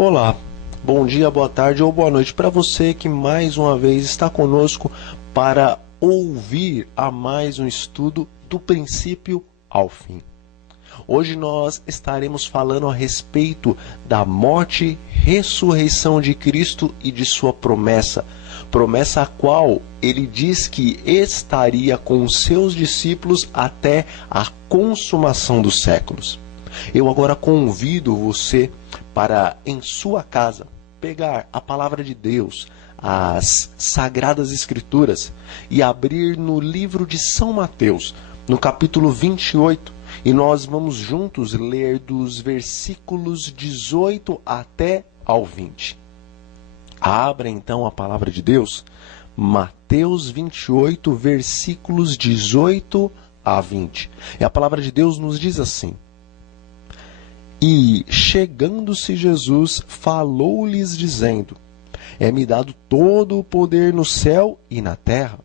Olá, bom dia, boa tarde ou boa noite para você que mais uma vez está conosco para ouvir a mais um estudo do princípio ao fim. Hoje nós estaremos falando a respeito da morte, ressurreição de Cristo e de sua promessa a qual ele diz que estaria com os seus discípulos até a consumação dos séculos. Eu agora convido você para, em sua casa, pegar a palavra de Deus, as Sagradas Escrituras, e abrir no livro de São Mateus, no capítulo 28, e nós vamos juntos ler dos versículos 18 até ao 20. Abra então a palavra de Deus, Mateus 28, versículos 18 a 20. E a palavra de Deus nos diz assim: E, chegando-se Jesus, falou-lhes dizendo: É-me dado todo o poder no céu e na terra.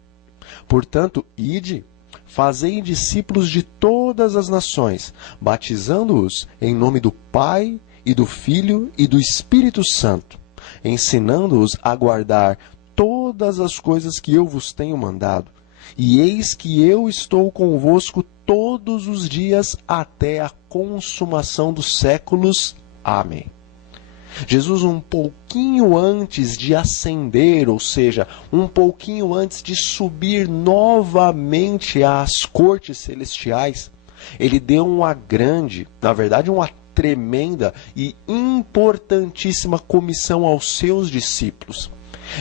Portanto, ide, fazei discípulos de todas as nações, batizando-os em nome do Pai, e do Filho, e do Espírito Santo, ensinando-os a guardar todas as coisas que eu vos tenho mandado. E eis que eu estou convosco todos os dias até a consumação dos séculos. Amém. Jesus, um pouquinho antes de ascender, ou seja, um pouquinho antes de subir novamente às cortes celestiais, ele deu uma grande, na verdade uma tremenda e importantíssima comissão aos seus discípulos.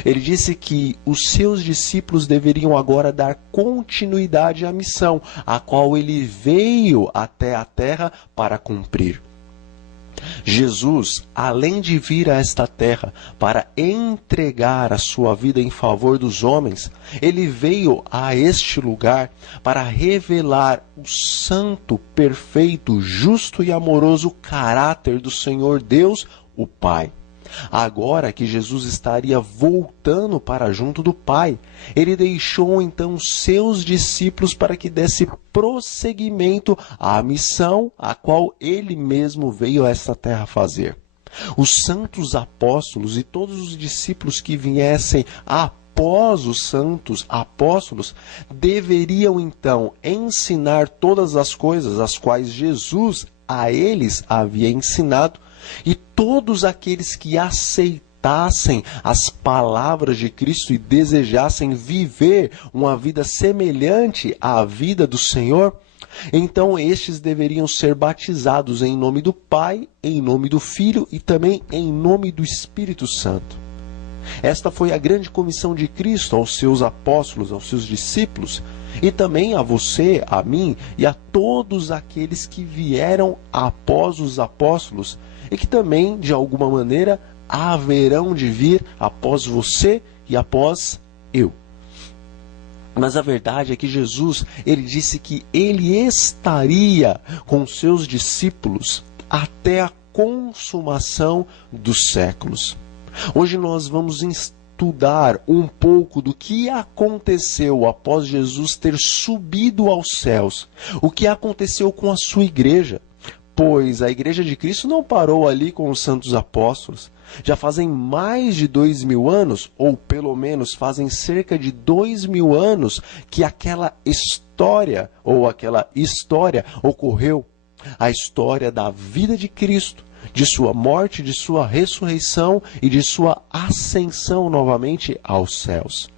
Ele disse que os seus discípulos deveriam agora dar continuidade à missão, a qual ele veio até a terra para cumprir. Jesus, além de vir a esta terra para entregar a sua vida em favor dos homens, ele veio a este lugar para revelar o santo, perfeito, justo e amoroso caráter do Senhor Deus, o Pai. Agora que Jesus estaria voltando para junto do Pai, ele deixou então seus discípulos para que desse prosseguimento à missão a qual ele mesmo veio a esta terra fazer. Os santos apóstolos e todos os discípulos que viessem após os santos apóstolos deveriam então ensinar todas as coisas as quais Jesus a eles havia ensinado, e todos aqueles que aceitassem as palavras de Cristo e desejassem viver uma vida semelhante à vida do Senhor, então estes deveriam ser batizados em nome do Pai, em nome do Filho e também em nome do Espírito Santo. Esta foi a grande comissão de Cristo aos seus apóstolos, aos seus discípulos, e também a você, a mim e a todos aqueles que vieram após os apóstolos e que também, de alguma maneira, haverão de vir após você e após eu. Mas a verdade é que Jesus, ele disse que ele estaria com seus discípulos até a consumação dos séculos. Hoje nós vamos estudar um pouco do que aconteceu após Jesus ter subido aos céus. O que aconteceu com a sua igreja. Pois a igreja de Cristo não parou ali com os santos apóstolos. Já fazem mais de 2000 anos, ou pelo menos fazem cerca de 2000 anos, que aquela história ocorreu. A história da vida de Cristo, de sua morte, de sua ressurreição e de sua ascensão novamente aos céus.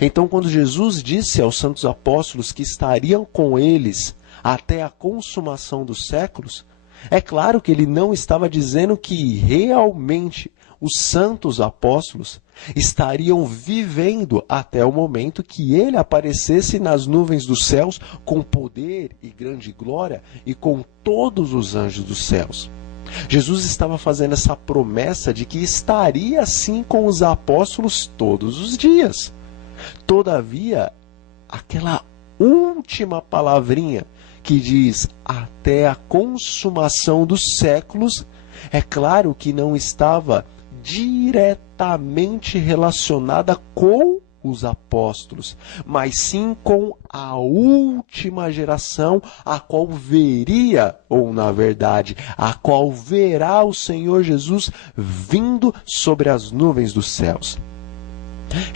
Então, quando Jesus disse aos santos apóstolos que estariam com eles até a consumação dos séculos, é claro que ele não estava dizendo que realmente os santos apóstolos estariam vivendo até o momento que ele aparecesse nas nuvens dos céus com poder e grande glória e com todos os anjos dos céus. Jesus estava fazendo essa promessa de que estaria assim com os apóstolos todos os dias. Todavia, aquela última palavrinha que diz até a consumação dos séculos, é claro que não estava diretamente relacionada com os apóstolos, mas sim com a última geração, a qual veria, ou na verdade, a qual verá o Senhor Jesus vindo sobre as nuvens dos céus.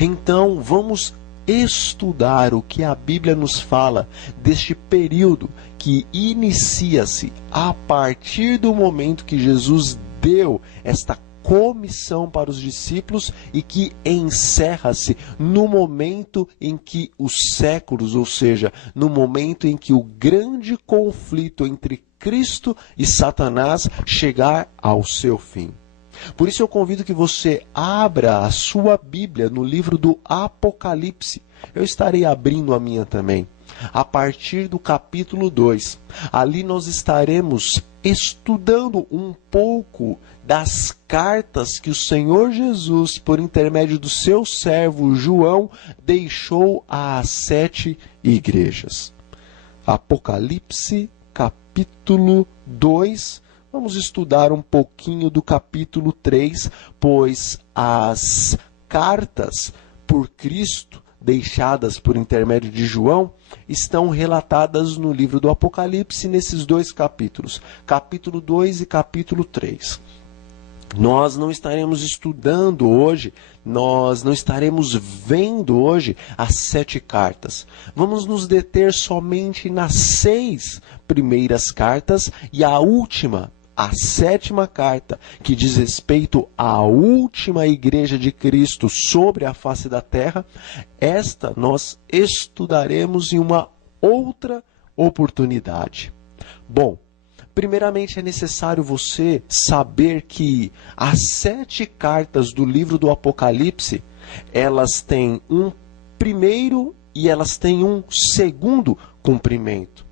Então, vamos estudar o que a Bíblia nos fala deste período que inicia-se a partir do momento que Jesus deu esta comissão para os discípulos e que encerra-se no momento em que os séculos, ou seja, no momento em que o grande conflito entre Cristo e Satanás chegar ao seu fim. Por isso eu convido que você abra a sua Bíblia no livro do Apocalipse. Eu estarei abrindo a minha também. A partir do capítulo 2. Ali nós estaremos estudando um pouco das cartas que o Senhor Jesus, por intermédio do seu servo João, deixou às 7 igrejas. Apocalipse, capítulo 2. Vamos estudar um pouquinho do capítulo 3, pois as cartas por Cristo, deixadas por intermédio de João, estão relatadas no livro do Apocalipse, nesses dois capítulos, capítulo 2 e capítulo 3. Nós não estaremos estudando hoje, nós não estaremos vendo hoje as 7 cartas. Vamos nos deter somente nas 6 primeiras cartas e a última, a 7ª carta, que diz respeito à última igreja de Cristo sobre a face da terra. Esta nós estudaremos em uma outra oportunidade. Bom, primeiramente é necessário você saber que as 7 cartas do livro do Apocalipse, elas têm um primeiro e elas têm um segundo cumprimento.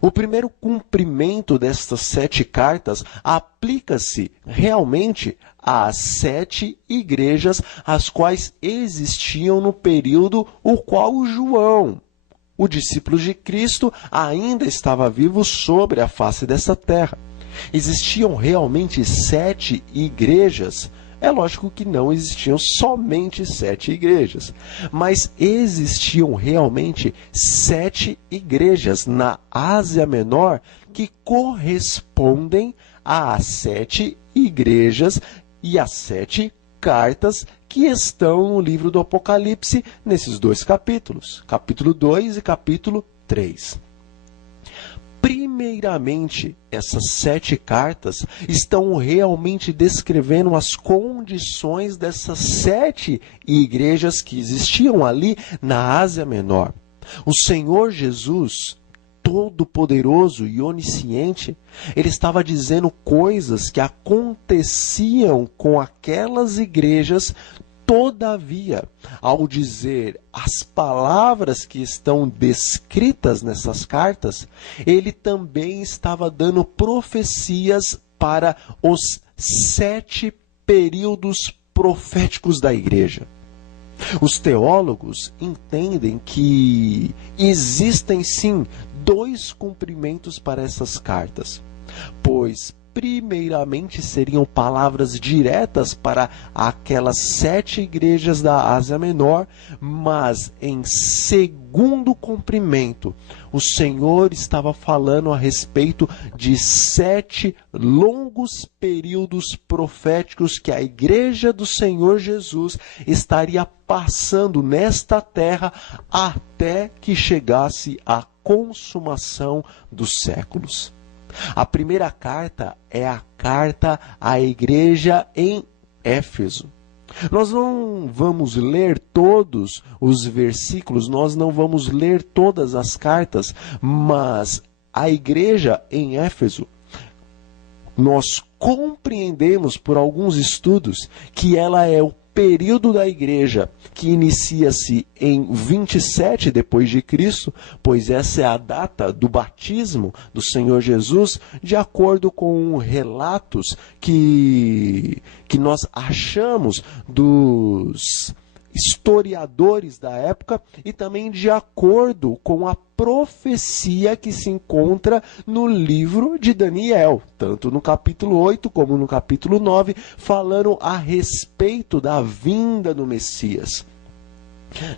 O primeiro cumprimento destas 7 cartas aplica-se realmente às 7 igrejas, as quais existiam no período o qual João, o discípulo de Cristo, ainda estava vivo sobre a face dessa terra. Existiam realmente 7 igrejas? É lógico que não existiam somente 7 igrejas, mas existiam realmente 7 igrejas na Ásia Menor que correspondem às 7 igrejas e às 7 cartas que estão no livro do Apocalipse, nesses 2 capítulos, capítulo 2 e capítulo 3. Primeiramente, essas 7 cartas estão realmente descrevendo as condições dessas 7 igrejas que existiam ali na Ásia Menor. O Senhor Jesus, todo-poderoso e onisciente, ele estava dizendo coisas que aconteciam com aquelas igrejas. Todavia, ao dizer as palavras que estão descritas nessas cartas, ele também estava dando profecias para os 7 períodos proféticos da igreja. Os teólogos entendem que existem sim 2 cumprimentos para essas cartas, pois primeiramente seriam palavras diretas para aquelas 7 igrejas da Ásia Menor, mas em segundo cumprimento, o Senhor estava falando a respeito de 7 longos períodos proféticos que a igreja do Senhor Jesus estaria passando nesta terra até que chegasse a consumação dos séculos. A primeira carta é a carta à igreja em Éfeso. Nós não vamos ler todos os versículos, nós não vamos ler todas as cartas, mas a igreja em Éfeso, nós compreendemos por alguns estudos que ela é o período da igreja que inicia-se em 27 depois de Cristo, pois essa é a data do batismo do Senhor Jesus, de acordo com relatos que nós achamos dos historiadores da época e também de acordo com a profecia que se encontra no livro de Daniel, tanto no capítulo 8 como no capítulo 9, falando a respeito da vinda do Messias.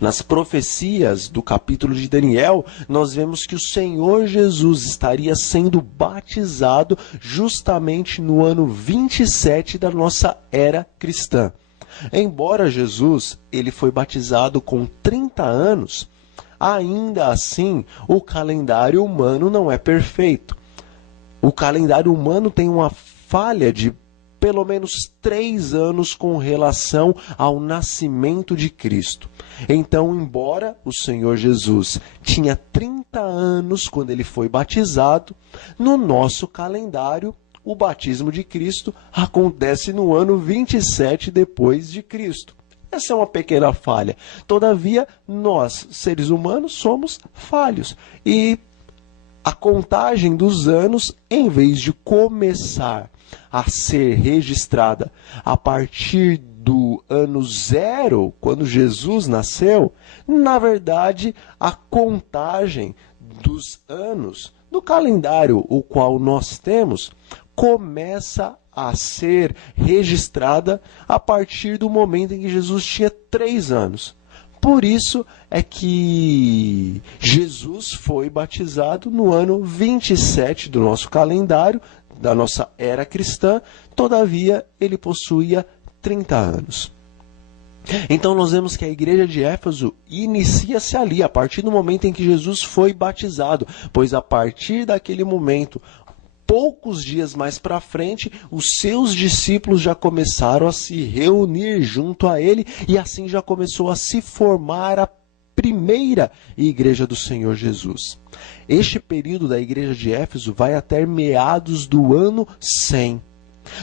Nas profecias do capítulo de Daniel, nós vemos que o Senhor Jesus estaria sendo batizado justamente no ano 27 da nossa era cristã. Embora Jesus ele foi batizado com 30 anos, ainda assim o calendário humano não é perfeito. O calendário humano tem uma falha de pelo menos 3 anos com relação ao nascimento de Cristo. Então, embora o Senhor Jesus tinha 30 anos quando ele foi batizado, no nosso calendário, o batismo de Cristo acontece no ano 27 depois de Cristo. Essa é uma pequena falha. Todavia, nós, seres humanos, somos falhos. E a contagem dos anos, em vez de começar a ser registrada a partir do ano 0, quando Jesus nasceu, na verdade, a contagem dos anos do calendário o qual nós temos começa a ser registrada a partir do momento em que Jesus tinha 3 anos. Por isso é que Jesus foi batizado no ano 27 do nosso calendário, da nossa era cristã, todavia ele possuía 30 anos. Então nós vemos que a igreja de Éfeso inicia-se ali, a partir do momento em que Jesus foi batizado, pois a partir daquele momento, poucos dias mais para frente, os seus discípulos já começaram a se reunir junto a ele e assim já começou a se formar a primeira igreja do Senhor Jesus. Este período da igreja de Éfeso vai até meados do ano 100.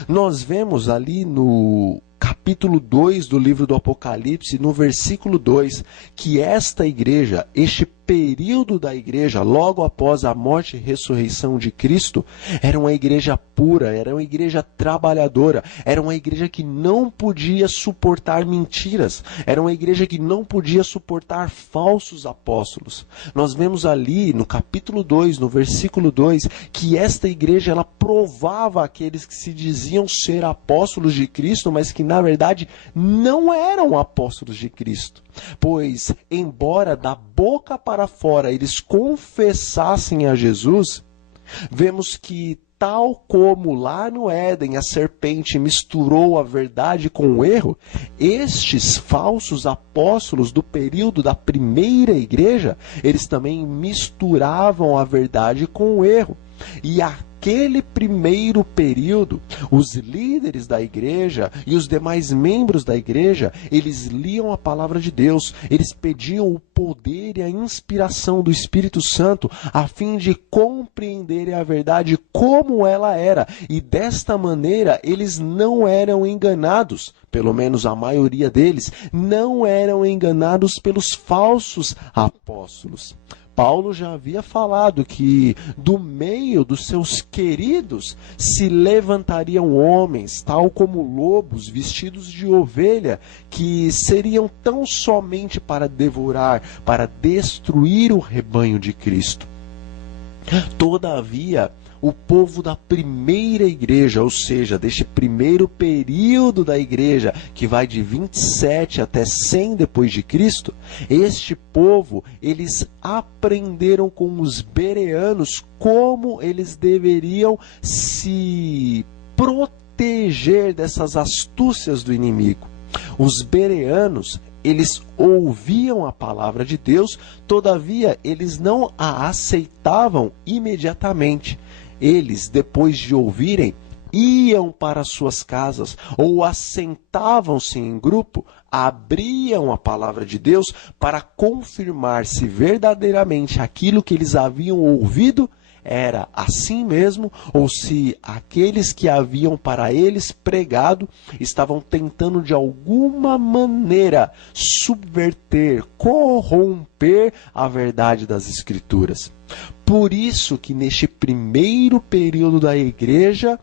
Nós vemos ali no capítulo 2 do livro do Apocalipse, no versículo 2, que esta igreja, este período da igreja, logo após a morte e ressurreição de Cristo, era uma igreja pura, era uma igreja trabalhadora, era uma igreja que não podia suportar mentiras, era uma igreja que não podia suportar falsos apóstolos. Nós vemos ali no capítulo 2, no versículo 2, que esta igreja ela provava aqueles que se diziam ser apóstolos de Cristo, mas que na verdade não eram apóstolos de Cristo. Pois, embora da boca para fora eles confessassem a Jesus, vemos que, tal como lá no Éden a serpente misturou a verdade com o erro, estes falsos apóstolos do período da primeira igreja, eles também misturavam a verdade com o erro. E aquele primeiro período, os líderes da igreja e os demais membros da igreja, eles liam a palavra de Deus, eles pediam o poder e a inspiração do Espírito Santo a fim de compreenderem a verdade como ela era, e desta maneira eles não eram enganados, pelo menos a maioria deles, não eram enganados pelos falsos apóstolos. Paulo já havia falado que do meio dos seus queridos se levantariam homens, tal como lobos vestidos de ovelha, que seriam tão somente para devorar, para destruir o rebanho de Cristo. Todavia, o povo da primeira igreja, ou seja, deste primeiro período da igreja, que vai de 27 até 100 depois de Cristo, este povo, eles aprenderam com os bereanos como eles deveriam se proteger dessas astúcias do inimigo. Os bereanos, eles ouviam a palavra de Deus, todavia eles não a aceitavam imediatamente. Eles, depois de ouvirem, iam para suas casas ou assentavam-se em grupo, abriam a palavra de Deus para confirmar se verdadeiramente aquilo que eles haviam ouvido era assim mesmo, ou se aqueles que haviam para eles pregado estavam tentando de alguma maneira subverter, corromper a verdade das Escrituras. Por isso que neste primeiro período da igreja,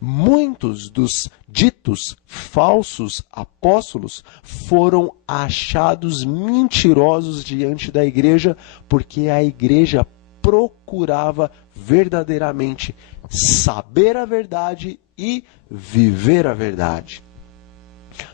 muitos dos ditos falsos apóstolos foram achados mentirosos diante da igreja, porque a igreja procurava verdadeiramente saber a verdade e viver a verdade.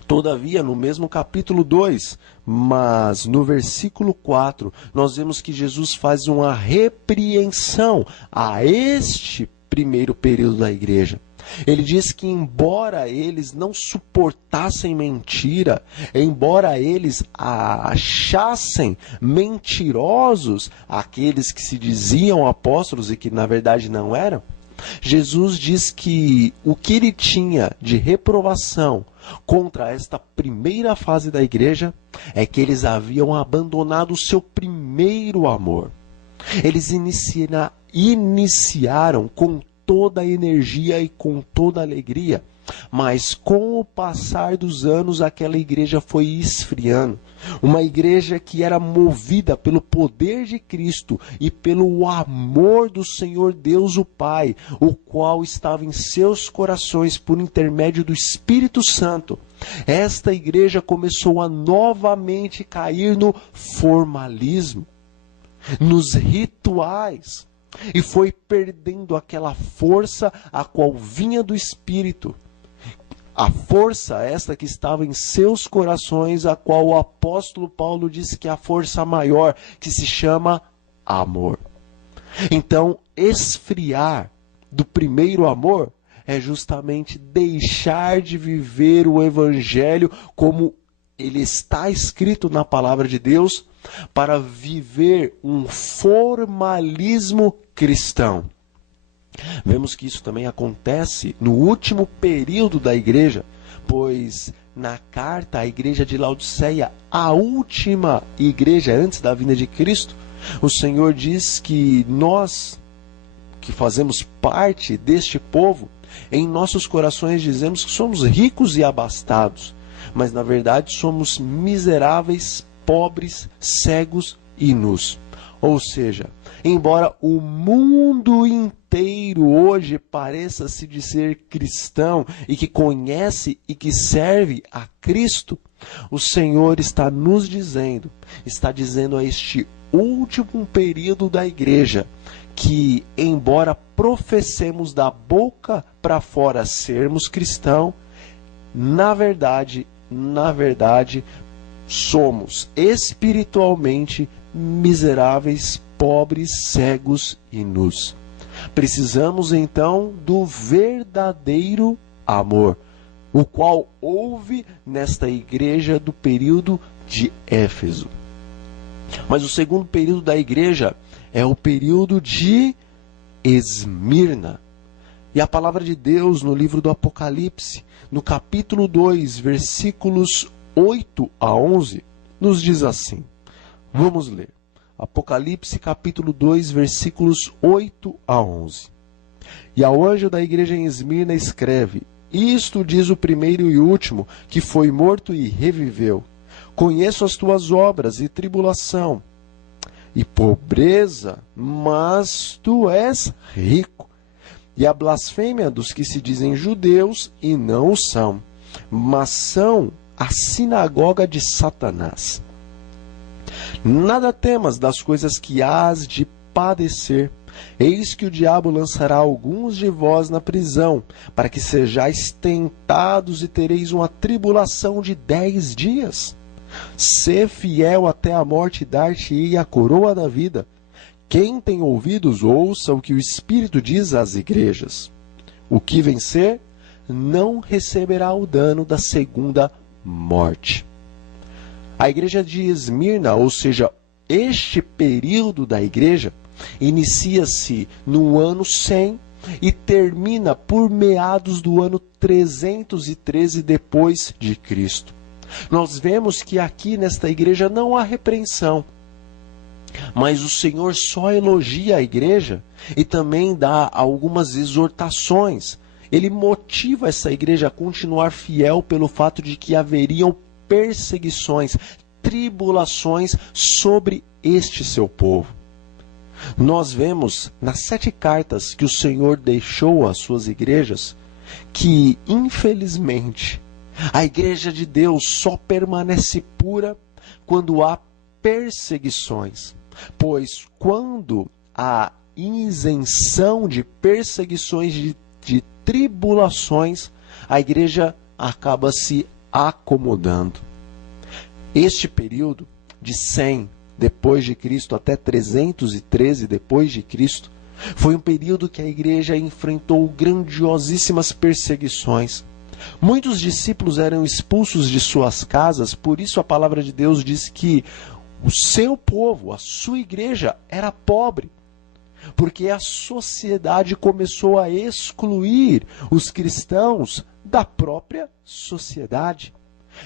Todavia, no mesmo capítulo 2, mas no versículo 4, nós vemos que Jesus faz uma repreensão a este primeiro período da igreja. Ele diz que embora eles não suportassem mentira, embora eles achassem mentirosos aqueles que se diziam apóstolos e que na verdade não eram, Jesus diz que o que ele tinha de reprovação contra esta primeira fase da igreja é que eles haviam abandonado o seu primeiro amor. Eles iniciaram com toda a energia e com toda a alegria, mas com o passar dos anos aquela igreja foi esfriando. Uma igreja que era movida pelo poder de Cristo e pelo amor do Senhor Deus o Pai, o qual estava em seus corações por intermédio do Espírito Santo. Esta igreja começou a novamente cair no formalismo, nos rituais, e foi perdendo aquela força a qual vinha do Espírito. A força esta que estava em seus corações, a qual o apóstolo Paulo disse que é a força maior, que se chama amor. Então, esfriar do primeiro amor é justamente deixar de viver o evangelho como ele está escrito na palavra de Deus, para viver um formalismo cristão. Vemos que isso também acontece no último período da igreja, pois na carta à igreja de Laodiceia, a última igreja antes da vinda de Cristo, o Senhor diz que nós, que fazemos parte deste povo, em nossos corações dizemos que somos ricos e abastados, mas na verdade somos miseráveis, pobres, cegos e nus. Ou seja, embora o mundo inteiro hoje pareça se dizer cristão e que conhece e que serve a Cristo, o Senhor está nos dizendo, está dizendo a este último período da igreja, que embora professemos da boca para fora sermos cristãos, na verdade, somos espiritualmente miseráveis, pobres, cegos e nus. Precisamos então do verdadeiro amor, o qual houve nesta igreja do período de Éfeso. Mas o segundo período da igreja é o período de Esmirna. E a palavra de Deus no livro do Apocalipse, no capítulo 2, versículos 8 a 11, nos diz assim. Vamos ler. Apocalipse capítulo 2, versículos 8 a 11. E ao anjo da igreja em Esmirna escreve: Isto diz o primeiro e último, que foi morto e reviveu. Conheço as tuas obras e tribulação e pobreza, mas tu és rico. E a blasfêmia dos que se dizem judeus e não o são, mas são a sinagoga de Satanás. Nada temas das coisas que hás de padecer. Eis que o diabo lançará alguns de vós na prisão, para que sejais tentados e tereis uma tribulação de 10 dias. Sê fiel até a morte e dar-te-ei a coroa da vida. Quem tem ouvidos, ouça o que o Espírito diz às igrejas. O que vencer, não receberá o dano da segunda morte. A igreja de Esmirna, ou seja, este período da igreja, inicia-se no ano 100 e termina por meados do ano 313 depois de Cristo. Nós vemos que aqui nesta igreja não há repreensão, mas o Senhor só elogia a igreja e também dá algumas exortações. Ele motiva essa igreja a continuar fiel pelo fato de que haveriam perseguições, tribulações sobre este seu povo. Nós vemos nas 7 cartas que o Senhor deixou às suas igrejas que, infelizmente, a igreja de Deus só permanece pura quando há perseguições. Pois quando há isenção de perseguições, de tribulações, a igreja acaba se acomodando. Este período de 100 depois de Cristo até 313 depois de Cristo foi um período que a igreja enfrentou grandiosíssimas perseguições. Muitos discípulos eram expulsos de suas casas, por isso a palavra de Deus diz que o seu povo, a sua igreja, era pobre. Porque a sociedade começou a excluir os cristãos da própria sociedade.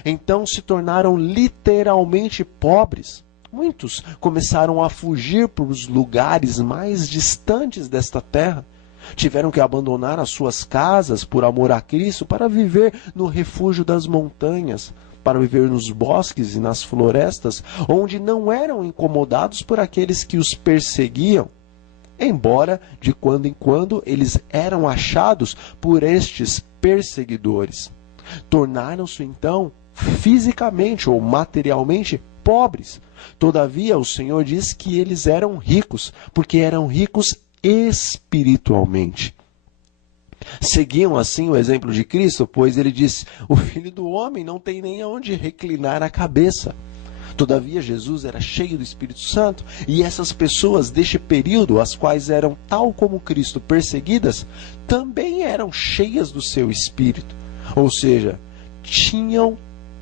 Então se tornaram literalmente pobres. Muitos começaram a fugir para os lugares mais distantes desta terra. Tiveram que abandonar as suas casas por amor a Cristo para viver no refúgio das montanhas, para viver nos bosques e nas florestas, onde não eram incomodados por aqueles que os perseguiam, embora de quando em quando eles eram achados por estes perseguidores. Tornaram-se então fisicamente ou materialmente pobres. Todavia, o Senhor diz que eles eram ricos, porque eram ricos espiritualmente. Seguiam assim o exemplo de Cristo, pois ele disse: o Filho do Homem não tem nem aonde reclinar a cabeça. Todavia, Jesus era cheio do Espírito Santo, e essas pessoas deste período, as quais eram tal como Cristo perseguidas, também eram cheias do seu Espírito. Ou seja, tinham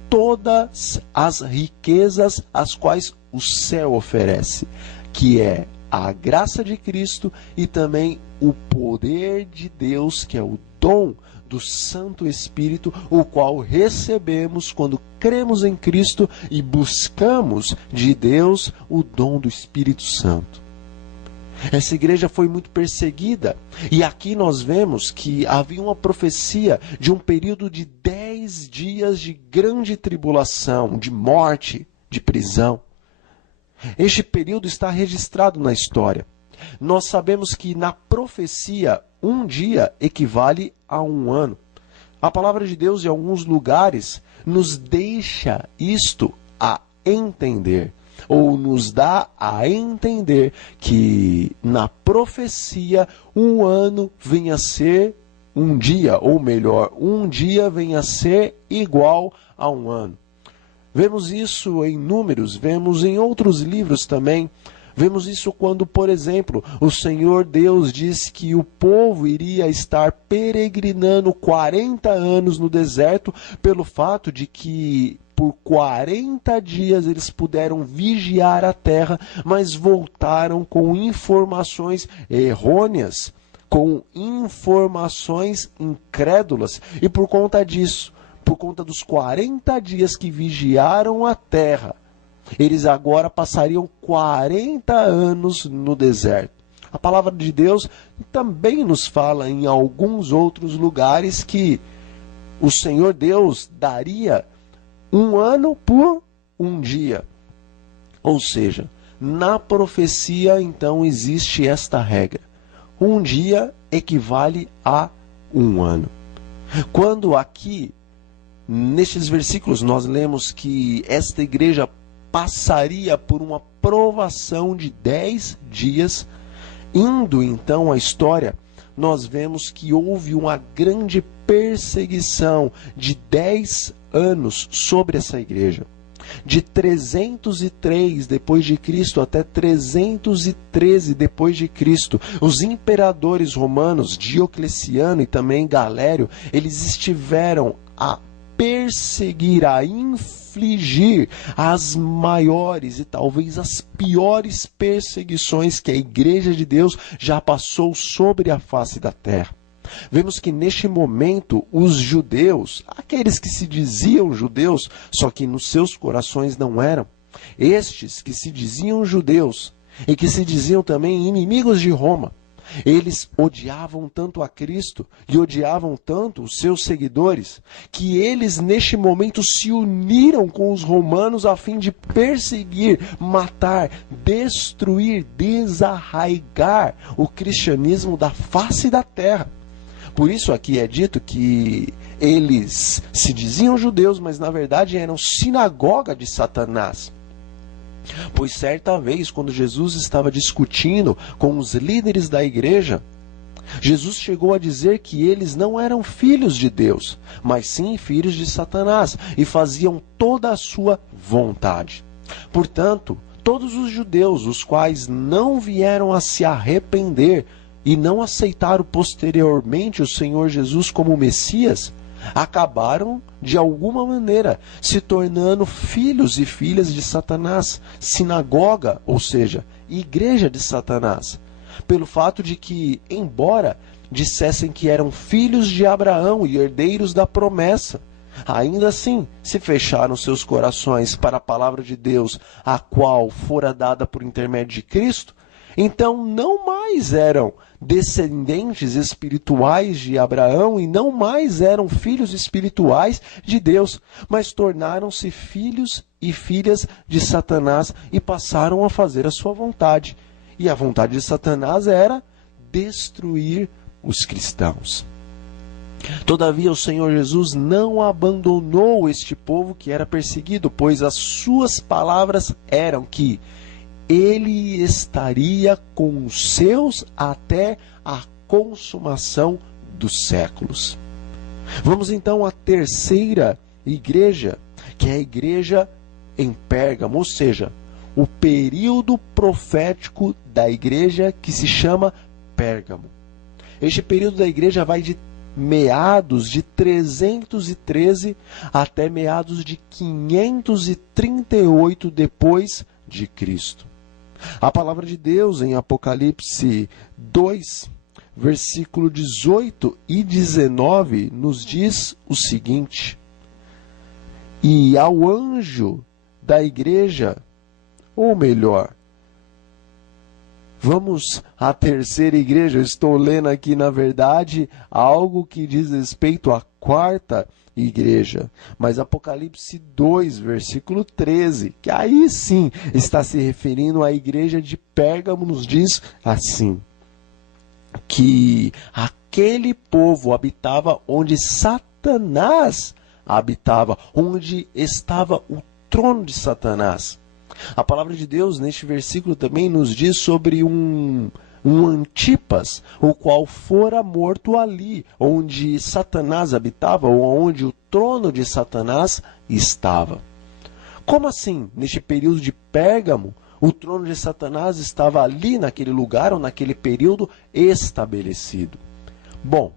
todas as riquezas as quais o céu oferece, que é a graça de Cristo e também o poder de Deus, que é o dom do Santo Espírito, o qual recebemos quando cremos em Cristo e buscamos de Deus o dom do Espírito Santo. Essa igreja foi muito perseguida, e aqui nós vemos que havia uma profecia de um período de 10 dias de grande tribulação, de morte, de prisão. Este período está registrado na história. Nós sabemos que na profecia, um dia equivale a um ano. A palavra de Deus, em alguns lugares, nos deixa isto a entender, ou nos dá a entender que na profecia um ano venha a ser um dia, ou melhor, um dia venha a ser igual a um ano. Vemos isso em Números, vemos em outros livros também. Vemos isso quando, por exemplo, o Senhor Deus disse que o povo iria estar peregrinando 40 anos no deserto, pelo fato de que por 40 dias eles puderam vigiar a terra, mas voltaram com informações errôneas, com informações incrédulas, e por conta disso, por conta dos 40 dias que vigiaram a terra, eles agora passariam 40 anos no deserto. A palavra de Deus também nos fala em alguns outros lugares que o Senhor Deus daria um ano por um dia. Ou seja, na profecia então existe esta regra. Um dia equivale a um ano. Quando aqui, nestes versículos, nós lemos que esta igreja passaria por uma provação de 10 dias, indo então à história, nós vemos que houve uma grande perseguição de 10 anos sobre essa igreja. De 303 depois de Cristo até 313 depois de Cristo, os imperadores romanos Diocleciano e também Galério, eles estiveram a perseguir, a infligir as maiores e talvez as piores perseguições que a Igreja de Deus já passou sobre a face da terra. Vemos que neste momento os judeus, aqueles que se diziam judeus, só que nos seus corações não eram, estes que se diziam judeus e que se diziam também inimigos de Roma, eles odiavam tanto a Cristo e odiavam tanto os seus seguidores, que eles neste momento se uniram com os romanos a fim de perseguir, matar, destruir, desarraigar o cristianismo da face da terra. Por isso aqui é dito que eles se diziam judeus, mas na verdade eram sinagoga de Satanás. Pois certa vez, quando Jesus estava discutindo com os líderes da igreja, Jesus chegou a dizer que eles não eram filhos de Deus, mas sim filhos de Satanás, e faziam toda a sua vontade. Portanto, todos os judeus, os quais não vieram a se arrepender e não aceitaram posteriormente o Senhor Jesus como Messias, acabaram, de alguma maneira, se tornando filhos e filhas de Satanás, sinagoga, ou seja, igreja de Satanás, pelo fato de que, embora dissessem que eram filhos de Abraão e herdeiros da promessa, ainda assim se fecharam seus corações para a palavra de Deus, a qual fora dada por intermédio de Cristo. Então não mais eram descendentes espirituais de Abraão e não mais eram filhos espirituais de Deus, mas tornaram-se filhos e filhas de Satanás e passaram a fazer a sua vontade. E a vontade de Satanás era destruir os cristãos. Todavia, o Senhor Jesus não abandonou este povo que era perseguido, pois as suas palavras eram que ele estaria com os seus até a consumação dos séculos. Vamos então à terceira igreja, que é a igreja em Pérgamo, ou seja, o período profético da igreja que se chama Pérgamo. Este período da igreja vai de meados de 313 até meados de 538 depois de Cristo. A palavra de Deus em Apocalipse 2, versículo 18 e 19, nos diz o seguinte: E ao anjo da igreja, ou melhor, vamos à terceira igreja. Eu estou lendo aqui, na verdade, algo que diz respeito à quarta igreja. Mas Apocalipse 2, versículo 13, que aí sim está se referindo à igreja de Pérgamo, nos diz assim: que aquele povo habitava onde Satanás habitava, onde estava o trono de Satanás. A palavra de Deus neste versículo também nos diz sobre um Antipas, o qual fora morto ali, onde Satanás habitava, ou onde o trono de Satanás estava. Como assim? Neste período de Pérgamo, o trono de Satanás estava ali, naquele lugar, ou naquele período estabelecido? Bom,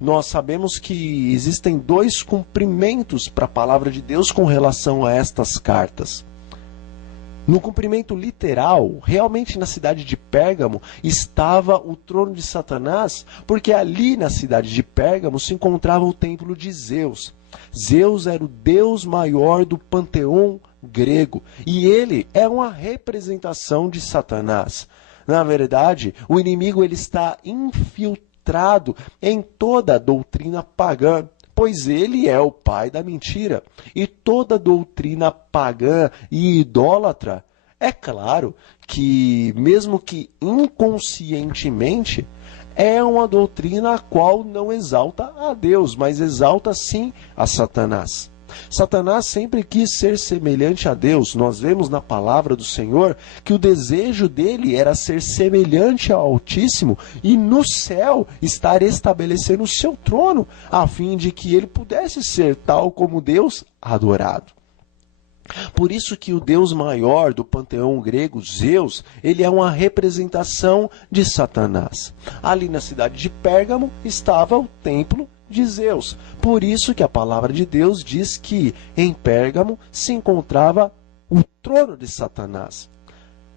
nós sabemos que existem dois cumprimentos para a palavra de Deus com relação a estas cartas. No cumprimento literal, realmente na cidade de Pérgamo estava o trono de Satanás, porque ali na cidade de Pérgamo se encontrava o templo de Zeus. Zeus era o deus maior do panteão grego, e ele é uma representação de Satanás. Na verdade, o inimigo ele está infiltrado em toda a doutrina pagã, pois ele é o pai da mentira. E toda doutrina pagã e idólatra, é claro que, mesmo que inconscientemente, é uma doutrina a qual não exalta a Deus, mas exalta sim a Satanás. Satanás sempre quis ser semelhante a Deus. Nós vemos na palavra do Senhor que o desejo dele era ser semelhante ao Altíssimo e no céu estar estabelecendo o seu trono, a fim de que ele pudesse ser tal como Deus adorado. Por isso que o Deus maior do panteão grego, Zeus, ele é uma representação de Satanás. Ali na cidade de Pérgamo estava o templo de Zeus. Por isso que a palavra de Deus diz que em Pérgamo se encontrava o trono de Satanás.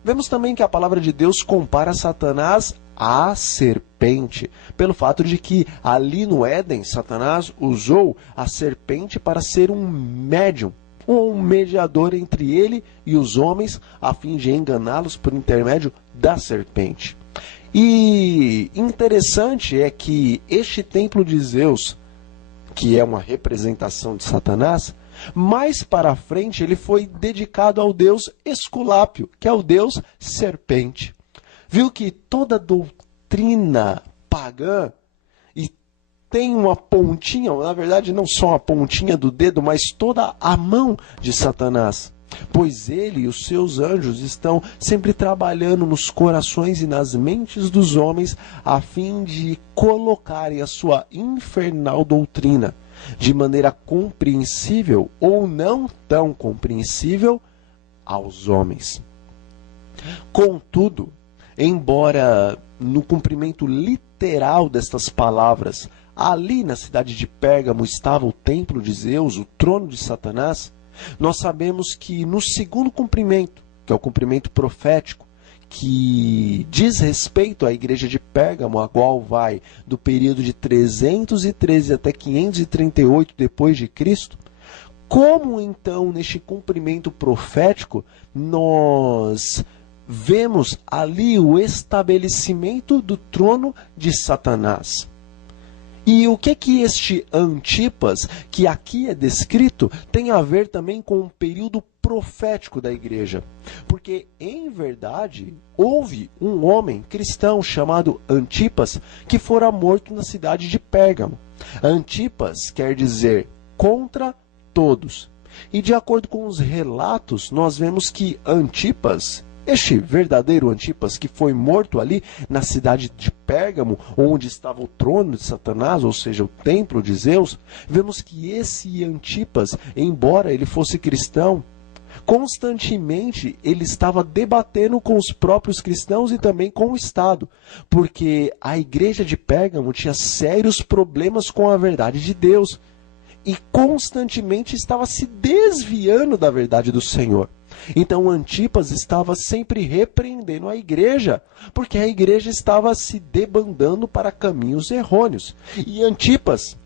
Vemos também que a palavra de Deus compara Satanás à serpente, pelo fato de que ali no Éden, Satanás usou a serpente para ser um médium, um mediador entre ele e os homens, a fim de enganá-los por intermédio da serpente. E interessante é que este templo de Zeus, que é uma representação de Satanás, mais para frente ele foi dedicado ao deus Esculápio, que é o deus serpente. Viu que toda doutrina pagã e tem uma pontinha, na verdade não só uma pontinha do dedo, mas toda a mão de Satanás. pois ele e os seus anjos estão sempre trabalhando nos corações e nas mentes dos homens a fim de colocarem a sua infernal doutrina de maneira compreensível ou não tão compreensível aos homens. Contudo, embora no cumprimento literal destas palavras, ali na cidade de Pérgamo estava o templo de Zeus, o trono de Satanás, nós sabemos que no segundo cumprimento, que é o cumprimento profético, que diz respeito à igreja de Pérgamo, a qual vai do período de 313 até 538 depois de Cristo, como então neste cumprimento profético nós vemos ali o estabelecimento do trono de Satanás? E o que este Antipas, que aqui é descrito, tem a ver também com o período profético da igreja? Porque, em verdade, houve um homem cristão chamado Antipas que fora morto na cidade de Pérgamo. Antipas quer dizer contra todos. E de acordo com os relatos, nós vemos que Antipas, este verdadeiro Antipas que foi morto ali na cidade de Pérgamo, onde estava o trono de Satanás, ou seja, o templo de Zeus, vemos que esse Antipas, embora ele fosse cristão, constantemente ele estava debatendo com os próprios cristãos e também com o Estado, porque a igreja de Pérgamo tinha sérios problemas com a verdade de Deus e constantemente estava se desviando da verdade do Senhor. Então Antipas estava sempre repreendendo a igreja, porque a igreja estava se debandando para caminhos errôneos. E Antipas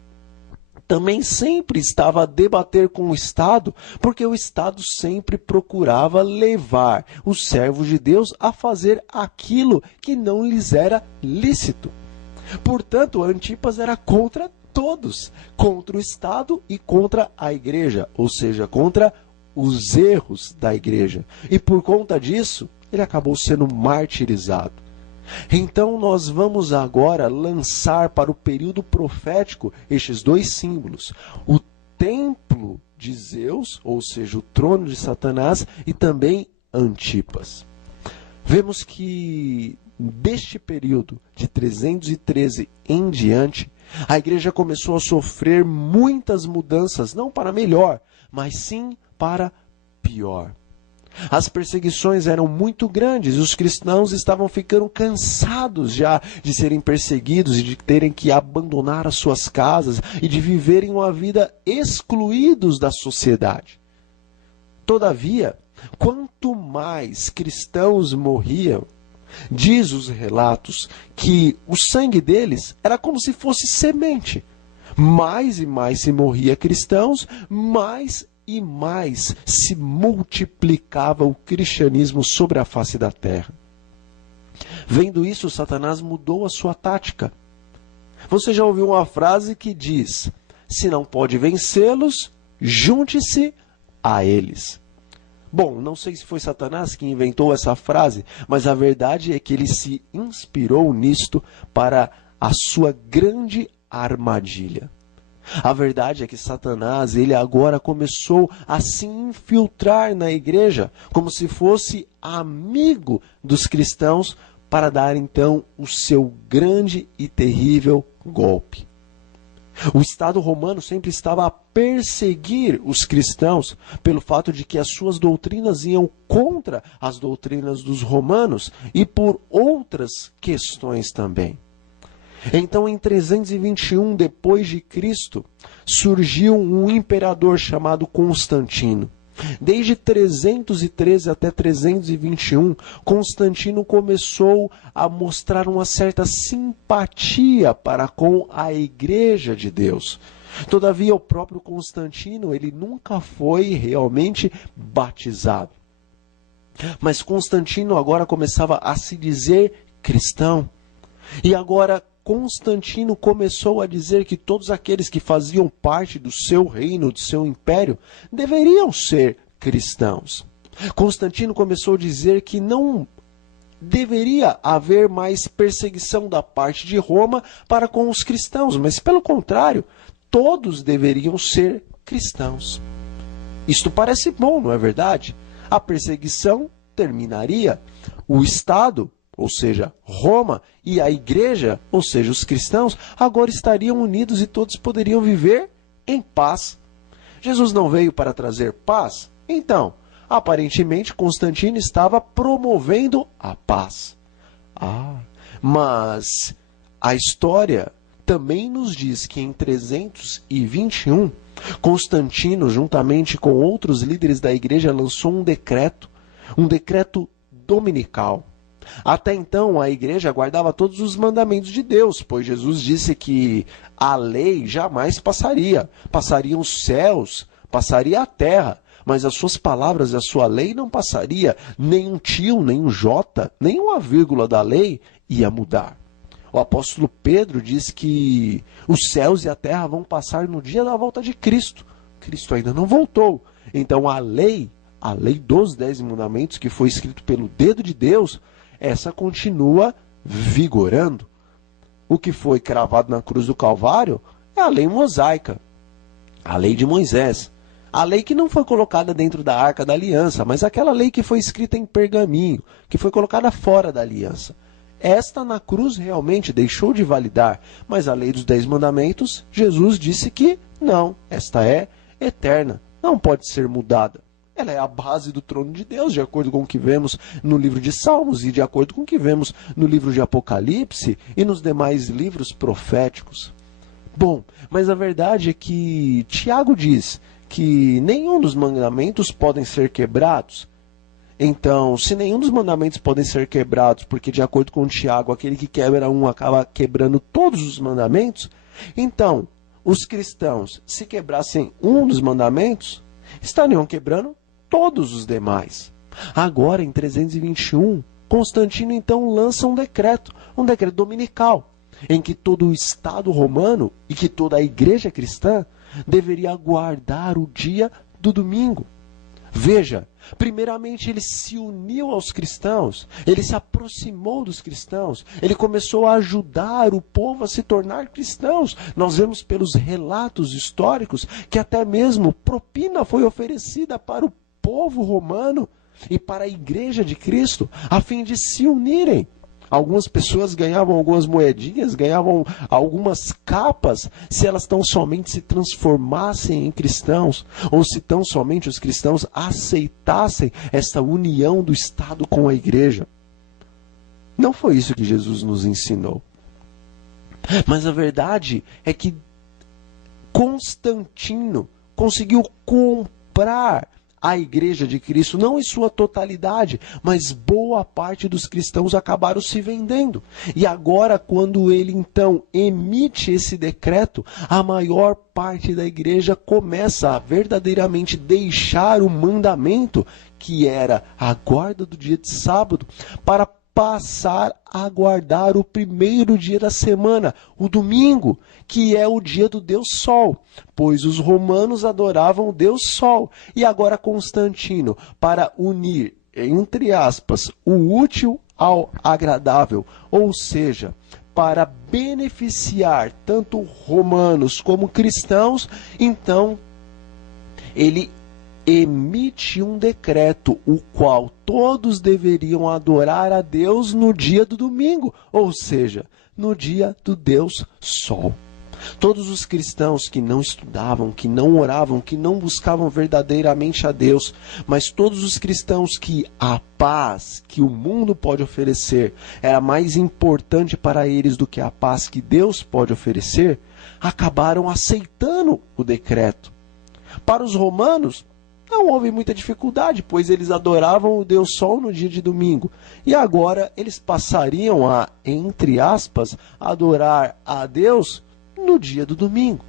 também sempre estava a debater com o Estado, porque o Estado sempre procurava levar os servos de Deus a fazer aquilo que não lhes era lícito. Portanto, Antipas era contra todos, contra o Estado e contra a igreja, ou seja, contra os erros da igreja. E por conta disso, ele acabou sendo martirizado. Então nós vamos agora lançar para o período profético estes dois símbolos: o templo de Zeus, ou seja, o trono de Satanás, e também Antipas. Vemos que deste período de 313 em diante, a igreja começou a sofrer muitas mudanças, não para melhor, mas sim para pior. As perseguições eram muito grandes e os cristãos estavam ficando cansados já de serem perseguidos e de terem que abandonar as suas casas e de viverem uma vida excluídos da sociedade. Todavia, quanto mais cristãos morriam, diz os relatos que o sangue deles era como se fosse semente. Mais e mais se morria cristãos, mais e mais se multiplicava o cristianismo sobre a face da terra. Vendo isso, Satanás mudou a sua tática. Você já ouviu uma frase que diz: se não pode vencê-los, junte-se a eles. Bom, não sei se foi Satanás que inventou essa frase, mas a verdade é que ele se inspirou nisto para a sua grande armadilha. A verdade é que Satanás, ele agora começou a se infiltrar na igreja, como se fosse amigo dos cristãos, para dar então o seu grande e terrível golpe. O Estado romano sempre estava a perseguir os cristãos pelo fato de que as suas doutrinas iam contra as doutrinas dos romanos e por outras questões também. Então, em 321 depois de Cristo, surgiu um imperador chamado Constantino. Desde 313 até 321, Constantino começou a mostrar uma certa simpatia para com a Igreja de Deus. Todavia, o próprio Constantino, ele nunca foi realmente batizado. Mas Constantino agora começava a se dizer cristão. E agora Constantino começou a dizer que todos aqueles que faziam parte do seu reino, do seu império, deveriam ser cristãos. Constantino começou a dizer que não deveria haver mais perseguição da parte de Roma para com os cristãos, mas pelo contrário, todos deveriam ser cristãos. Isto parece bom, não é verdade? A perseguição terminaria. O Estado, ou seja, Roma, e a Igreja, ou seja, os cristãos, agora estariam unidos e todos poderiam viver em paz. Jesus não veio para trazer paz? Então, aparentemente, Constantino estava promovendo a paz. Mas a história também nos diz que em 321, Constantino, juntamente com outros líderes da igreja, lançou um decreto dominical. Até então, a igreja guardava todos os mandamentos de Deus, pois Jesus disse que a lei jamais passaria. Passariam os céus, passaria a terra, mas as suas palavras e a sua lei não passaria. Nem um tio, nem um jota, nem uma vírgula da lei ia mudar. O apóstolo Pedro diz que os céus e a terra vão passar no dia da volta de Cristo. Cristo ainda não voltou. Então a lei dos 10 mandamentos, que foi escrito pelo dedo de Deus, essa continua vigorando. O que foi cravado na cruz do Calvário é a lei mosaica, a lei de Moisés. A lei que não foi colocada dentro da Arca da Aliança, mas aquela lei que foi escrita em pergaminho, que foi colocada fora da aliança. Esta na cruz realmente deixou de validar, mas a lei dos 10 mandamentos, Jesus disse que não, esta é eterna, não pode ser mudada. Ela é a base do trono de Deus, de acordo com o que vemos no livro de Salmos e de acordo com o que vemos no livro de Apocalipse e nos demais livros proféticos. Bom, mas a verdade é que Tiago diz que nenhum dos mandamentos podem ser quebrados. Então, se nenhum dos mandamentos podem ser quebrados, porque de acordo com Tiago, aquele que quebra um acaba quebrando todos os mandamentos, então, os cristãos, se quebrassem um dos mandamentos, estariam quebrando todos os demais. Agora, em 321, Constantino então lança um decreto dominical, em que todo o Estado romano e que toda a igreja cristã deveria guardar o dia do domingo. Veja, primeiramente ele se uniu aos cristãos, ele se aproximou dos cristãos, ele começou a ajudar o povo a se tornar cristãos. Nós vemos pelos relatos históricos que até mesmo propina foi oferecida para o povo romano e para a igreja de Cristo, a fim de se unirem. Algumas pessoas ganhavam algumas moedinhas, ganhavam algumas capas, se elas tão somente se transformassem em cristãos, ou se tão somente os cristãos aceitassem essa união do Estado com a igreja. Não foi isso que Jesus nos ensinou. Mas a verdade é que Constantino conseguiu comprar a igreja de Cristo, não em sua totalidade, mas boa parte dos cristãos acabaram se vendendo. E agora, quando ele então emite esse decreto, a maior parte da igreja começa a verdadeiramente deixar o mandamento, que era a guarda do dia de sábado, para passar a guardar o primeiro dia da semana, o domingo, que é o dia do Deus Sol, pois os romanos adoravam o Deus Sol. E agora Constantino, para unir, entre aspas, o útil ao agradável, ou seja, para beneficiar tanto romanos como cristãos, então ele emite um decreto, o qual todos deveriam adorar a Deus no dia do domingo, ou seja, no dia do Deus Sol. Todos os cristãos que não estudavam, que não oravam, que não buscavam verdadeiramente a Deus, mas todos os cristãos que a paz que o mundo pode oferecer era mais importante para eles do que a paz que Deus pode oferecer, acabaram aceitando o decreto. Para os romanos, não houve muita dificuldade, pois eles adoravam o Deus Sol no dia de domingo. E agora eles passariam a, entre aspas, adorar a Deus no dia do domingo.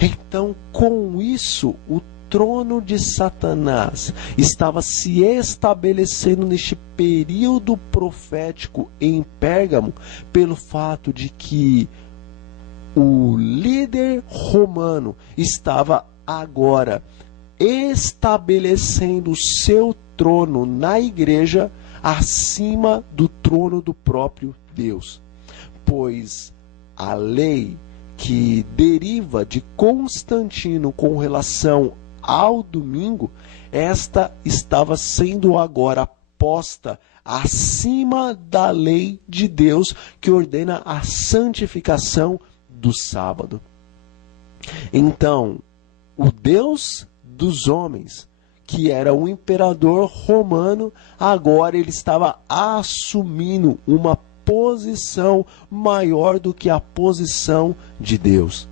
Então, com isso, o trono de Satanás estava se estabelecendo neste período profético em Pérgamo, pelo fato de que o líder romano estava agora estabelecendo o seu trono na igreja acima do trono do próprio Deus. Pois a lei que deriva de Constantino com relação ao domingo, esta estava sendo agora posta acima da lei de Deus que ordena a santificação do sábado. Então, o Deus dos homens, que era o imperador romano, agora ele estava assumindo uma posição maior do que a posição de Deus.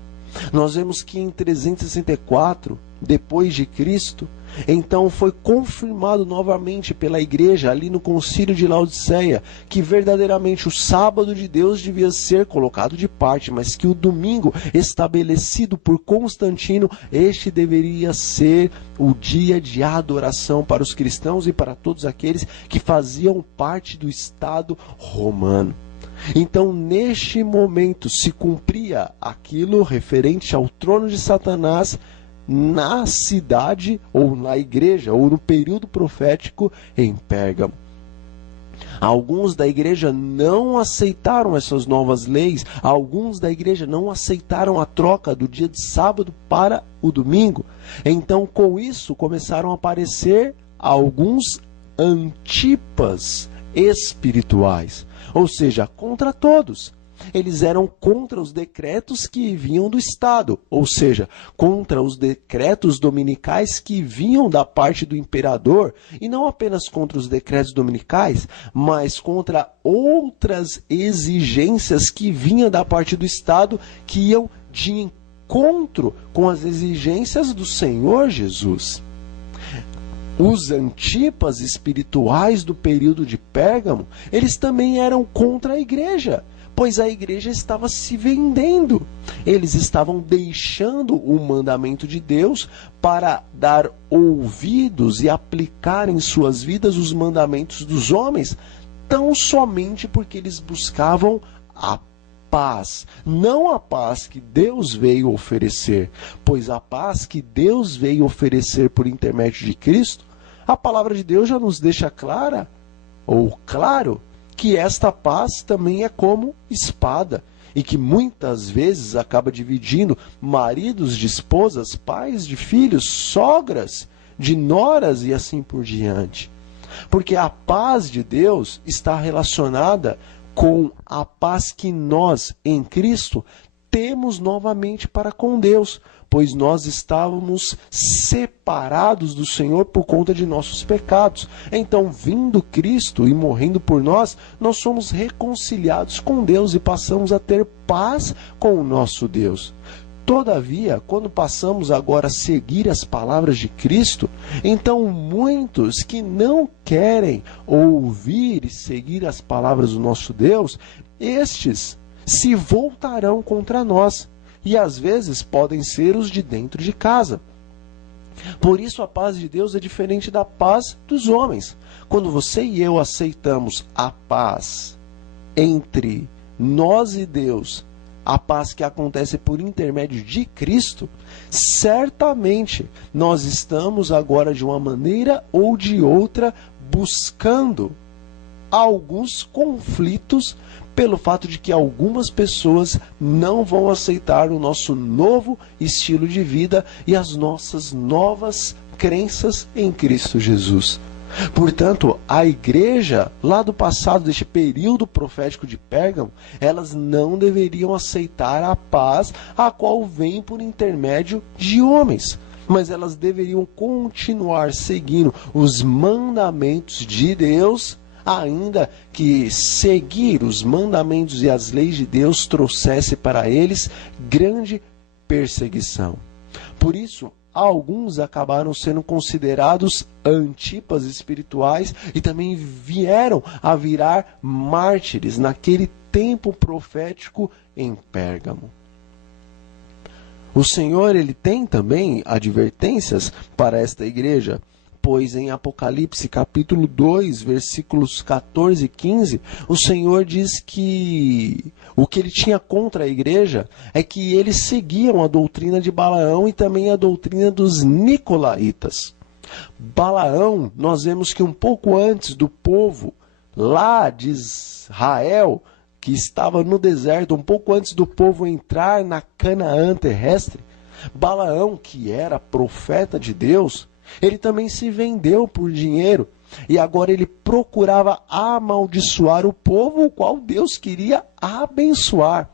Nós vemos que em 364, depois de Cristo, então foi confirmado novamente pela igreja ali no concílio de Laodiceia que verdadeiramente o sábado de Deus devia ser colocado de parte, mas que o domingo estabelecido por Constantino, este deveria ser o dia de adoração para os cristãos e para todos aqueles que faziam parte do Estado romano. Então, neste momento, se cumpria aquilo referente ao trono de Satanás na cidade, ou na igreja, ou no período profético em Pérgamo. Alguns da igreja não aceitaram essas novas leis, alguns da igreja não aceitaram a troca do dia de sábado para o domingo. Então, com isso, começaram a aparecer alguns antipas espirituais, ou seja, contra todos. Eles eram contra os decretos que vinham do Estado, ou seja, contra os decretos dominicais que vinham da parte do imperador, e não apenas contra os decretos dominicais, mas contra outras exigências que vinham da parte do Estado, que iam de encontro com as exigências do Senhor Jesus. Os antipas espirituais do período de Pérgamo, eles também eram contra a igreja, pois a igreja estava se vendendo. Eles estavam deixando o mandamento de Deus para dar ouvidos e aplicar em suas vidas os mandamentos dos homens, tão somente porque eles buscavam a paz, não a paz que Deus veio oferecer, pois a paz que Deus veio oferecer por intermédio de Cristo, a palavra de Deus já nos deixa clara, ou claro, que esta paz também é como espada, e que muitas vezes acaba dividindo maridos de esposas, pais de filhos, sogras de noras e assim por diante. Porque a paz de Deus está relacionada com a paz que nós, em Cristo, temos novamente para com Deus, pois nós estávamos separados do Senhor por conta de nossos pecados. Então, vindo Cristo e morrendo por nós, nós somos reconciliados com Deus e passamos a ter paz com o nosso Deus. Todavia, quando passamos agora a seguir as palavras de Cristo, então muitos que não querem ouvir e seguir as palavras do nosso Deus, estes se voltarão contra nós. E às vezes podem ser os de dentro de casa. Por isso a paz de Deus é diferente da paz dos homens. Quando você e eu aceitamos a paz entre nós e Deus, a paz que acontece por intermédio de Cristo, certamente nós estamos agora de uma maneira ou de outra buscando alguns conflitos pelo fato de que algumas pessoas não vão aceitar o nosso novo estilo de vida e as nossas novas crenças em Cristo Jesus. Portanto, a igreja lá do passado, deste período profético de Pérgamo, elas não deveriam aceitar a paz a qual vem por intermédio de homens, mas elas deveriam continuar seguindo os mandamentos de Deus, ainda que seguir os mandamentos e as leis de Deus trouxesse para eles grande perseguição. Por isso, alguns acabaram sendo considerados antipas espirituais e também vieram a virar mártires naquele tempo profético em Pérgamo. O Senhor, ele tem também advertências para esta igreja, pois em Apocalipse capítulo 2, versículos 14 e 15, o Senhor diz que o que ele tinha contra a igreja é que eles seguiam a doutrina de Balaão e também a doutrina dos nicolaítas. Balaão, nós vemos que um pouco antes do povo lá de Israel, que estava no deserto, um pouco antes do povo entrar na Canaã terrestre, Balaão, que era profeta de Deus, ele também se vendeu por dinheiro e agora ele procurava amaldiçoar o povo, o qual Deus queria abençoar.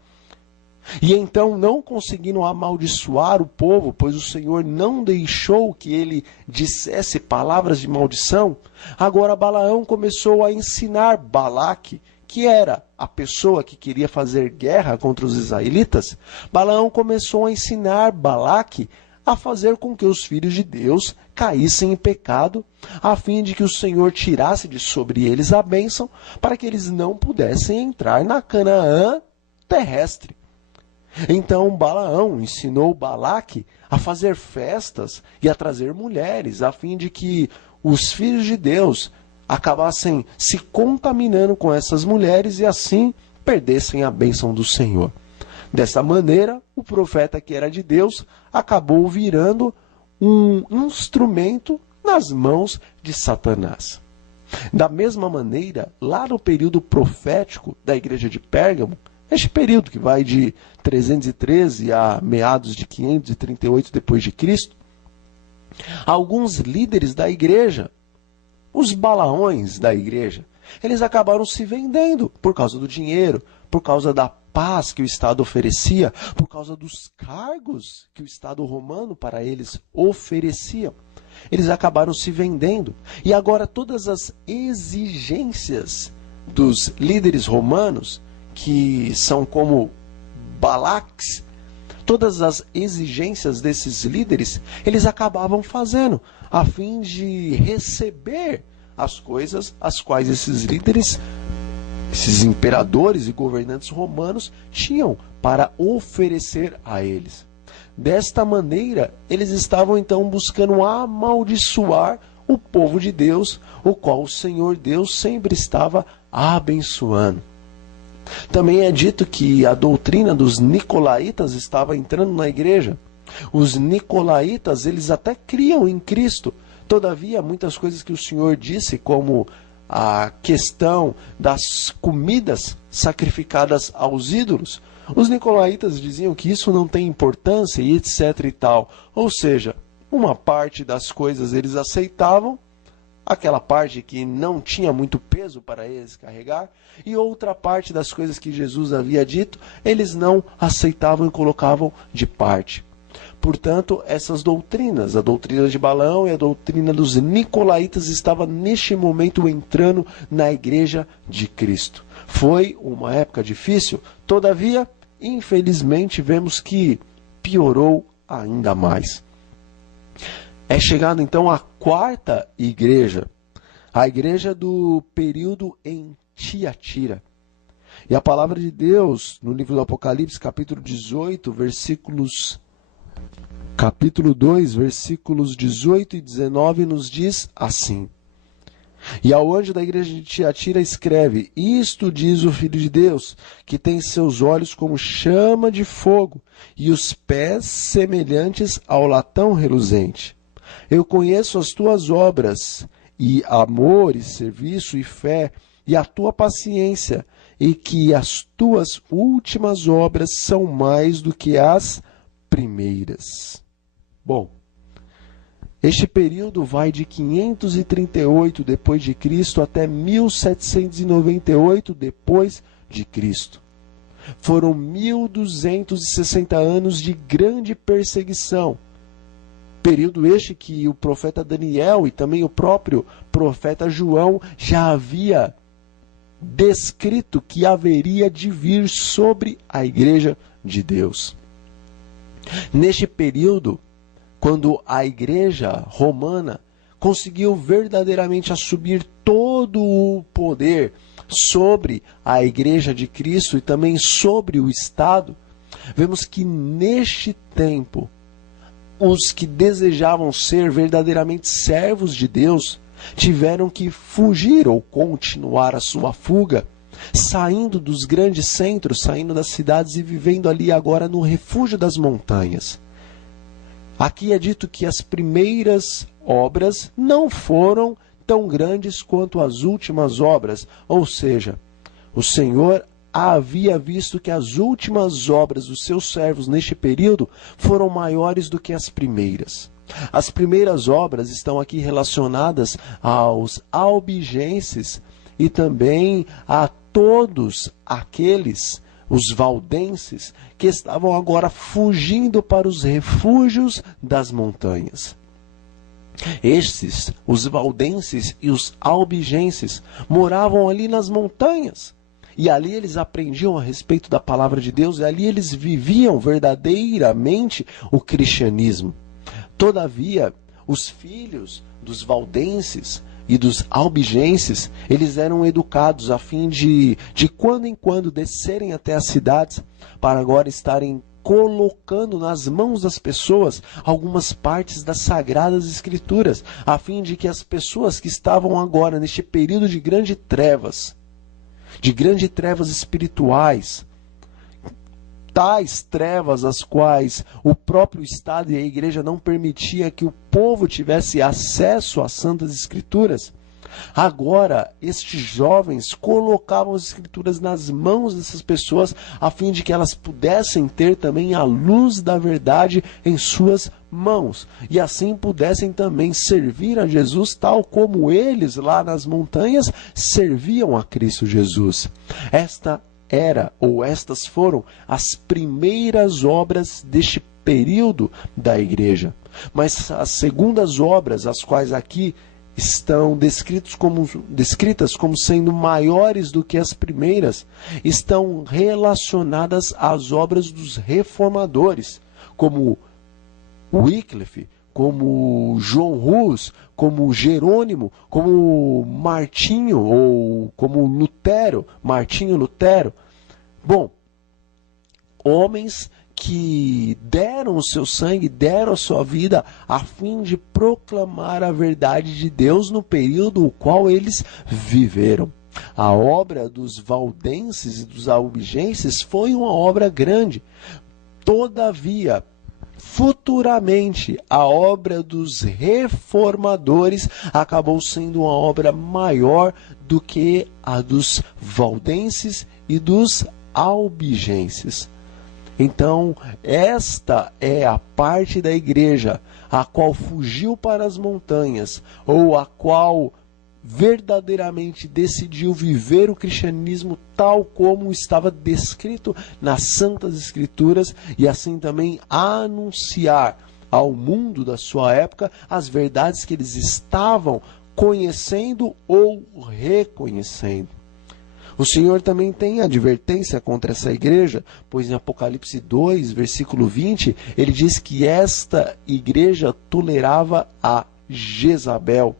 E então, não conseguindo amaldiçoar o povo, pois o Senhor não deixou que ele dissesse palavras de maldição, agora Balaão começou a ensinar Balaque, que era a pessoa que queria fazer guerra contra os israelitas. Balaão começou a ensinar Balaque a fazer com que os filhos de Deus caíssem em pecado, a fim de que o Senhor tirasse de sobre eles a bênção, para que eles não pudessem entrar na Canaã terrestre. Então Balaão ensinou Balaque a fazer festas e a trazer mulheres, a fim de que os filhos de Deus acabassem se contaminando com essas mulheres e assim perdessem a bênção do Senhor. Dessa maneira, o profeta que era de Deus acabou virando um instrumento nas mãos de Satanás. Da mesma maneira, lá no período profético da igreja de Pérgamo, este período que vai de 313 a meados de 538 depois de Cristo, alguns líderes da igreja, os balaões da igreja, eles acabaram se vendendo por causa do dinheiro, por causa da paz que o Estado oferecia, por causa dos cargos que o Estado romano para eles oferecia. Eles acabaram se vendendo. E agora todas as exigências dos líderes romanos, que são como Balaques, todas as exigências desses líderes, eles acabavam fazendo, a fim de receber as coisas as quais esses líderes, esses imperadores e governantes romanos tinham para oferecer a eles. Desta maneira, eles estavam então buscando amaldiçoar o povo de Deus, o qual o Senhor Deus sempre estava abençoando. Também é dito que a doutrina dos nicolaítas estava entrando na igreja. Os nicolaítas, eles até criam em Cristo. Todavia, muitas coisas que o Senhor disse, como a questão das comidas sacrificadas aos ídolos, os nicolaítas diziam que isso não tem importância e etc e tal. Ou seja, uma parte das coisas eles aceitavam, aquela parte que não tinha muito peso para eles carregar, e outra parte das coisas que Jesus havia dito, eles não aceitavam e colocavam de parte. Portanto, essas doutrinas, a doutrina de Balaão e a doutrina dos nicolaítas, estava neste momento entrando na igreja de Cristo. Foi uma época difícil, todavia, infelizmente, vemos que piorou ainda mais. É chegado então a quarta igreja, a igreja do período em Tiatira. E a palavra de Deus, no livro do Apocalipse, capítulo 18, capítulo 2, versículos 18 e 19, nos diz assim: E ao anjo da igreja de Tiatira escreve: Isto diz o Filho de Deus, que tem seus olhos como chama de fogo, e os pés semelhantes ao latão reluzente. Eu conheço as tuas obras, e amor, e serviço, e fé, e a tua paciência, e que as tuas últimas obras são mais do que as primeiras. Bom, este período vai de 538 depois de Cristo até 1798 depois de Cristo. Foram 1260 anos de grande perseguição. Período este que o profeta Daniel e também o próprio profeta João já havia descrito que haveria de vir sobre a igreja de Deus. Neste período, quando a igreja romana conseguiu verdadeiramente assumir todo o poder sobre a igreja de Cristo e também sobre o Estado, vemos que neste tempo, os que desejavam ser verdadeiramente servos de Deus tiveram que fugir ou continuar a sua fuga, saindo dos grandes centros, saindo das cidades e vivendo ali agora no refúgio das montanhas. Aqui é dito que as primeiras obras não foram tão grandes quanto as últimas obras, ou seja, o Senhor havia visto que as últimas obras dos seus servos neste período foram maiores do que as primeiras. As primeiras obras estão aqui relacionadas aos albigenses e também a todos aqueles, os valdenses, que estavam agora fugindo para os refúgios das montanhas. Estes, os valdenses e os albigenses, moravam ali nas montanhas. E ali eles aprendiam a respeito da palavra de Deus, e ali eles viviam verdadeiramente o cristianismo. Todavia, os filhos dos valdenses e dos albigenses, eles eram educados a fim de quando em quando descerem até as cidades, para agora estarem colocando nas mãos das pessoas algumas partes das Sagradas Escrituras, a fim de que as pessoas que estavam agora neste período de grandes trevas espirituais, tais trevas as quais o próprio Estado e a Igreja não permitia que o povo tivesse acesso às Santas Escrituras, agora estes jovens colocavam as Escrituras nas mãos dessas pessoas a fim de que elas pudessem ter também a luz da verdade em suas mãos e assim pudessem também servir a Jesus tal como eles lá nas montanhas serviam a Cristo Jesus. Estas foram as primeiras obras deste período da igreja. Mas as segundas obras, as quais aqui estão descritas como sendo maiores do que as primeiras, estão relacionadas às obras dos reformadores, como Wycliffe, como João Hus, como Jerônimo, como Martinho, ou como Lutero, Martinho Lutero. Bom, homens que deram o seu sangue, deram a sua vida a fim de proclamar a verdade de Deus no período no qual eles viveram. A obra dos valdenses e dos albigenses foi uma obra grande. Todavia, futuramente, a obra dos reformadores acabou sendo uma obra maior do que a dos valdenses e dos albigenses. Então, esta é a parte da igreja a qual fugiu para as montanhas, ou a qual verdadeiramente decidiu viver o cristianismo tal como estava descrito nas Santas Escrituras, e assim também anunciar ao mundo da sua época as verdades que eles estavam conhecendo ou reconhecendo. O Senhor também tem advertência contra essa igreja, pois em Apocalipse 2, versículo 20, ele diz que esta igreja tolerava a Jezabel,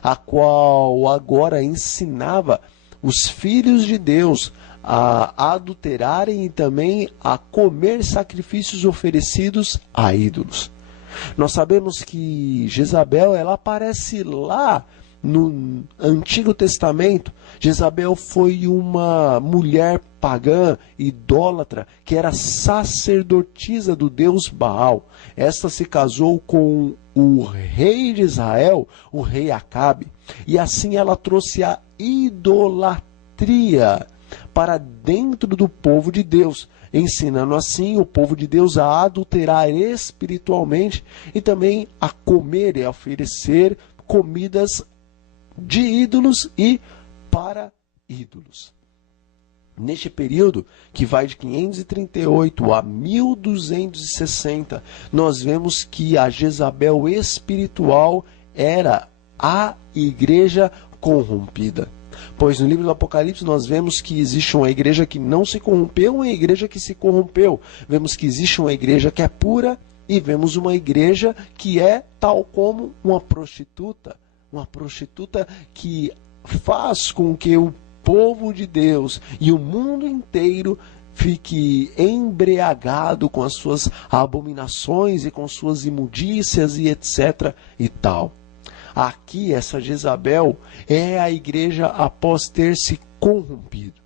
a qual agora ensinava os filhos de Deus a adulterarem e também a comer sacrifícios oferecidos a ídolos. Nós sabemos que Jezabel, ela aparece lá no Antigo Testamento. Jezabel foi uma mulher pagã, idólatra, que era sacerdotisa do deus Baal. Esta se casou com o rei de Israel, o rei Acabe, e assim ela trouxe a idolatria para dentro do povo de Deus, ensinando assim o povo de Deus a adulterar espiritualmente e também a comer e a oferecer comidas de ídolos e para ídolos. Neste período, que vai de 538 a 1260, nós vemos que a Jezabel espiritual era a igreja corrompida. Pois no livro do Apocalipse nós vemos que existe uma igreja que não se corrompeu e uma igreja que se corrompeu. Vemos que existe uma igreja que é pura e vemos uma igreja que é tal como uma prostituta que faz com que o povo de Deus e o mundo inteiro fique embriagado com as suas abominações e com suas imundícias e etc. e tal. Aqui, essa Jezabel é a igreja após ter se corrompido.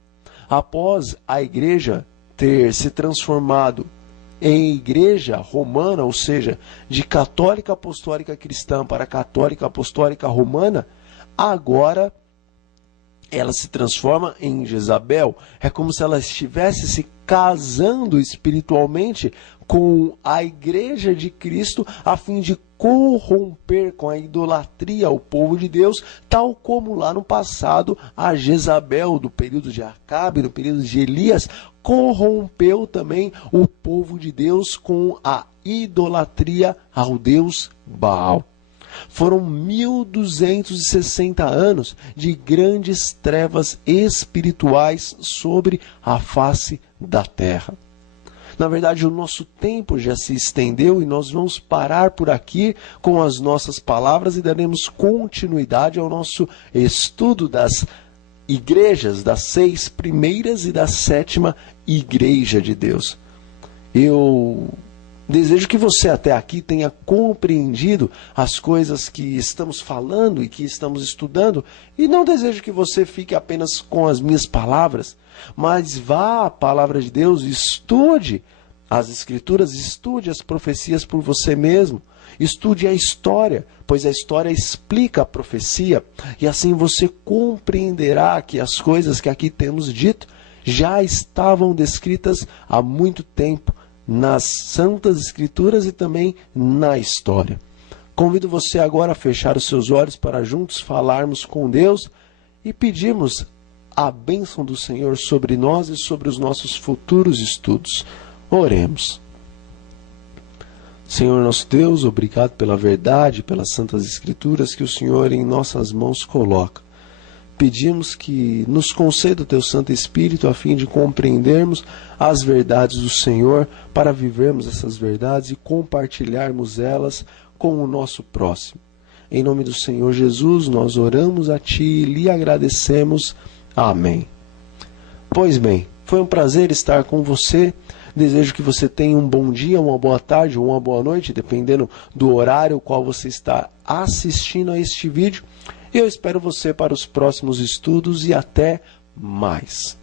Após a igreja ter se transformado em igreja romana, ou seja, de católica apostólica cristã para católica apostólica romana, agora ela se transforma em Jezabel. É como se ela estivesse se casando espiritualmente com a igreja de Cristo, a fim de corromper com a idolatria o povo de Deus, tal como lá no passado a Jezabel, do período de Acabe, no período de Elias, corrompeu também o povo de Deus com a idolatria ao Deus Baal. Foram 1260 anos de grandes trevas espirituais sobre a face da terra. Na verdade, o nosso tempo já se estendeu e nós vamos parar por aqui com as nossas palavras e daremos continuidade ao nosso estudo das igrejas, das 6 primeiras e da 7ª igreja de Deus. Eu desejo que você até aqui tenha compreendido as coisas que estamos falando e que estamos estudando, e não desejo que você fique apenas com as minhas palavras, mas vá à palavra de Deus, estude as Escrituras, estude as profecias por você mesmo, estude a história, pois a história explica a profecia, e assim você compreenderá que as coisas que aqui temos dito já estavam descritas há muito tempo nas Santas Escrituras e também na história. Convido você agora a fechar os seus olhos para juntos falarmos com Deus e pedirmos a bênção do Senhor sobre nós e sobre os nossos futuros estudos. Oremos. Senhor nosso Deus, obrigado pela verdade, pelas Santas Escrituras que o Senhor em nossas mãos coloca. Pedimos que nos conceda o Teu Santo Espírito a fim de compreendermos as verdades do Senhor, para vivermos essas verdades e compartilharmos elas com o nosso próximo. Em nome do Senhor Jesus, nós oramos a Ti e lhe agradecemos. Amém. Pois bem, foi um prazer estar com você. Desejo que você tenha um bom dia, uma boa tarde ou uma boa noite, dependendo do horário ao qual você está assistindo a este vídeo. Eu espero você para os próximos estudos e até mais.